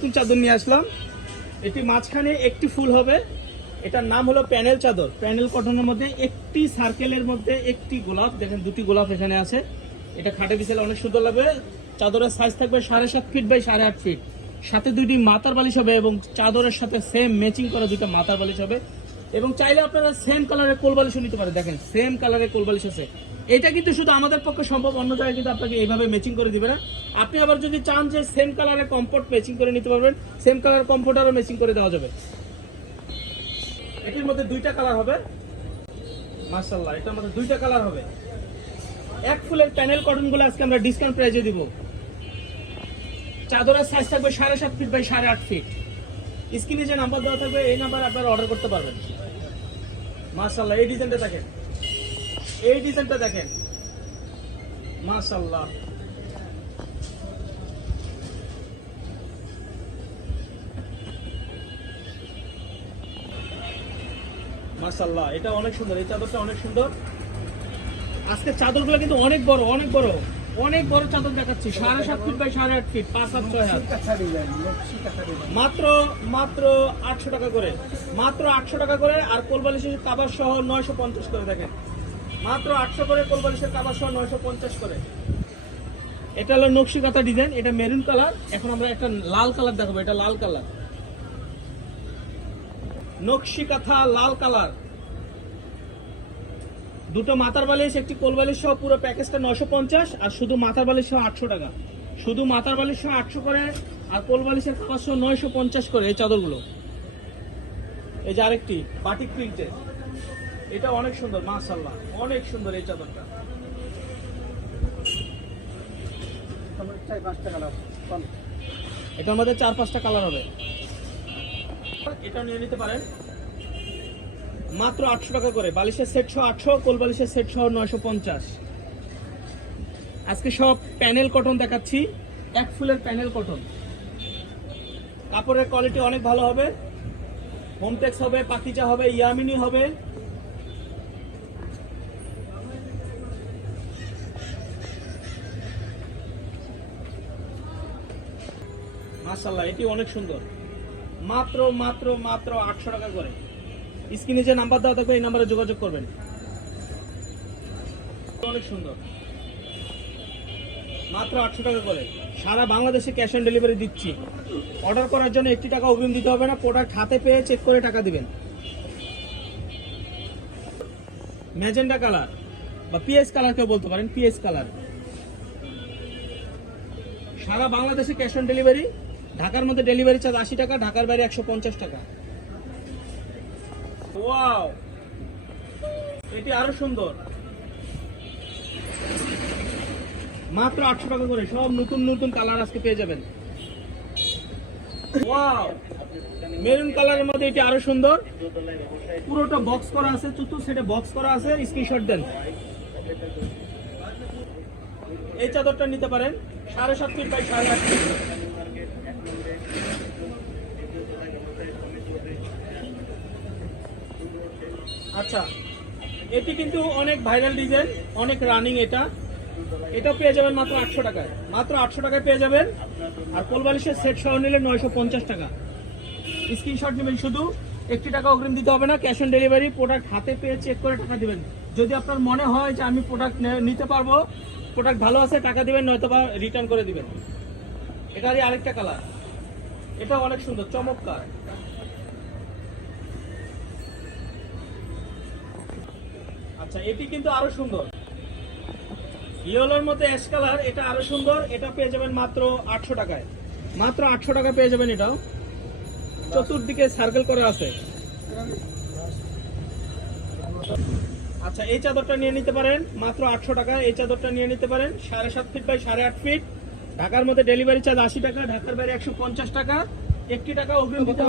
নতুন চাদর নিয়ে আসলাম। এটি মাঝখানে একটি ফুল হবে। এটার নাম হলো প্যানেল চাদর। প্যানেল কটনের মধ্যে একটি সার্কেলের মধ্যে একটি গোলাপ। দেখেন, দুটি গোলাপ এখানে আছে। এটা খাটে বিছালে অনেক সুন্দর লাগবে। চাদরের সাইজ থাকবে সাড়ে সাত ফিট বাই সাড়ে আট ফিট সাথে দুইটি মাথার বালিশ হবে এবং চাদরের সাথে সেম ম্যাচিং করা দুইটা মাথার বালিশ হবে। এবং চাইলে আপনারা সেম কালারের কোল বালিশও নিতে পারেন। দেখেন সেম কালারের কোল বালিশ আছে। এটা কিন্তু শুধু আমাদের পক্ষে সম্ভব, অন্য জায়গায় কিন্তু আপনাকে এইভাবে ম্যাচিং করে দিবে না। আপনি আবার যদি চান যে সেম কালারের কমফোর্ট ম্যাচিং করে নিতে পারবেন সেম কালার কমফোর্ট কমফোর্টারও ম্যাচিং করে দেওয়া যাবে। এটির মধ্যে দুইটা কালার হবে। মাশাআল্লাহ, এটার মধ্যে দুইটা কালার হবে। এক ফুলের প্যানেল কটনগুলো আজকে আমরা ডিসকাউন্ট প্রাইজে দিব। চাদরের সাইজ থাকবে সাড়ে সাত ফিট বাই সাড়ে আট ফিট স্ক্রিনে যে নাম্বার দেওয়া থাকবে, এই নাম্বার আপনারা অর্ডার করতে পারবেন। মাশাআল্লাহ, এই ডিজাইনটা দেখেন। এই ডিজাইনটা দেখেন। মাশাআল্লাহ। মাশাআল্লাহ, এটা অনেক সুন্দর, এই চাদরটা অনেক সুন্দর। আজকে চাদরগুলো কিন্তু অনেক বড় অনেক বড় অনেক বড় চাদর দেখাচ্ছি, সাড়ে সাত ফিট বাই সাড়ে আট ফিট, পাঁচ হাত ছয় মাত্র মাত্র আটশো টাকা করে, মাত্র আটশো টাকা করে, আর কোলবালিশের কাবার সহ নয়শো পঞ্চাশ করে দেখেন। মাত্র আটশো করে কোলবালিশের কাবার সহ নয়শো পঞ্চাশ করে। এটা হলো নকশিকাতা ডিজাইন এটা মেরুন কালার এখন আমরা একটা লাল কালার দেখাবো, এটা লাল কালার নকশিকাথা লাল কালার। দুটো মাথার বালিশ একটি কোল বালিশ সহ পুরো প্যাকেজটা নশো পঞ্চাশ আর শুধু মাথার বালিশ সহ আটশো টাকা। শুধু মাথার বালিশ সহ আটশো করে আর কোল বালিশের পাঁচশো নয়শো পঞ্চাশ করে এই চাদরগুলো। এই যে আরেকটি বাটিক প্রিন্টের এটা অনেক সুন্দর মাশাল্লাহ অনেক সুন্দর এই চাদরটা। এটার মধ্যে চার পাঁচটা কালার হবে। নিয়ে নিতে পারেন। মাত্র আটশো টাকা করে। বালিশের সেট সহ আটশো, কোল বালিশের সেট সহ নয়শো পঞ্চাশ। আজকে সব প্যানেল কটন দেখাচ্ছি। এক ফুলের প্যানেল কটন কাপড়ের কোয়ালিটি অনেক ভালো হবে। হোমটেক্স হবে, পাকিজা হবে, ইয়ামিনি হবে। মাশাল্লাহ এটি অনেক সুন্দর। মাত্র মাত্র মাত্র আটশো টাকা করে। স্ক্রিনে যে নাম্বার দেওয়া থাকবে, এই নাম্বারে যোগাযোগ করবেন। অনেক সুন্দর। মাত্র আটশো টাকা করে। সারা বাংলাদেশে ক্যাশ অন ডেলিভারি দিচ্ছি। অর্ডার করার জন্য একটি টাকা অগ্রিম দিতে হবে না প্রোডাক্ট হাতে পেয়ে চেক করে টাকা দিবেন। ম্যাজেন্ডা কালার বা পিএস কালার কেউ বলতে পারেন পিএস কালার সারা বাংলাদেশে ক্যাশ অন ডেলিভারি ঢাকার মধ্যে ডেলিভারি চার্জ আশি টাকা, ঢাকার বাইরে একশো পঞ্চাশ টাকা। ওয়াও এটি আরও সুন্দর। মাত্র আটশো টাকা করে, সব নতুন নতুন কালার আজকে পেয়ে যাবেন। ওয়াও মেরুন কালারের মধ্যে এটি আরও সুন্দর। পুরোটা বক্স করা আছে, চতুর্থ সেটে বক্স করা আছে স্ক্রিনশট দেন। এই চাদরটা নিতে পারেন, সাড়ে সাত ফিট বাই সাড়ে আট ফিট আচ্ছা এটি কিন্তু অনেক ভাইরাল ডিজাইন অনেক রানিং এটা। এটা পেয়ে যাবেন মাত্র আটশো টাকায়। মাত্র আটশো টাকায় পেয়ে যাবেন। আর কোলবালিশের সেট সহ নিলে নয়শো পঞ্চাশ টাকা। স্ক্রিনশট নেবেন শুধু। একটি টাকা অগ্রিম দিতে হবে না ক্যাশ অন ডেলিভারি প্রোডাক্ট হাতে পেয়ে চেক করে টাকা দেবেন। যদি আপনার মনে হয় যে আমি প্রোডাক্ট নিতে পারব প্রোডাক্ট ভালো আছে, টাকা দিবেন নয়তো বা রিটার্ন করে দিবেন। এটারই আরেকটা কালার এটা অনেক সুন্দর, চমৎকার। আচ্ছা এটি কিন্তু আরও সুন্দর। ইয়েলোর মধ্যে অ্যাশ কালার এটা আরও সুন্দর। এটা পেয়ে যাবেন মাত্র আটশো টাকায়। মাত্র আটশো টাকা পেয়ে যাবেন এটাও। চতুর্দিকে সার্কেল করে আছে। আচ্ছা এই চাদরটা নিয়ে নিতে পারেন। মাত্র আটশো টাকা এই চাদরটা নিয়ে নিতে পারেন। সাড়ে সাত ফিট বাই সাড়ে আট ফিট ঢাকার মধ্যে ডেলিভারি চার্জ আশি টাকা, ঢাকার বাইরে একশো পঞ্চাশ টাকা, একটি টাকা অগ্রিম দিতে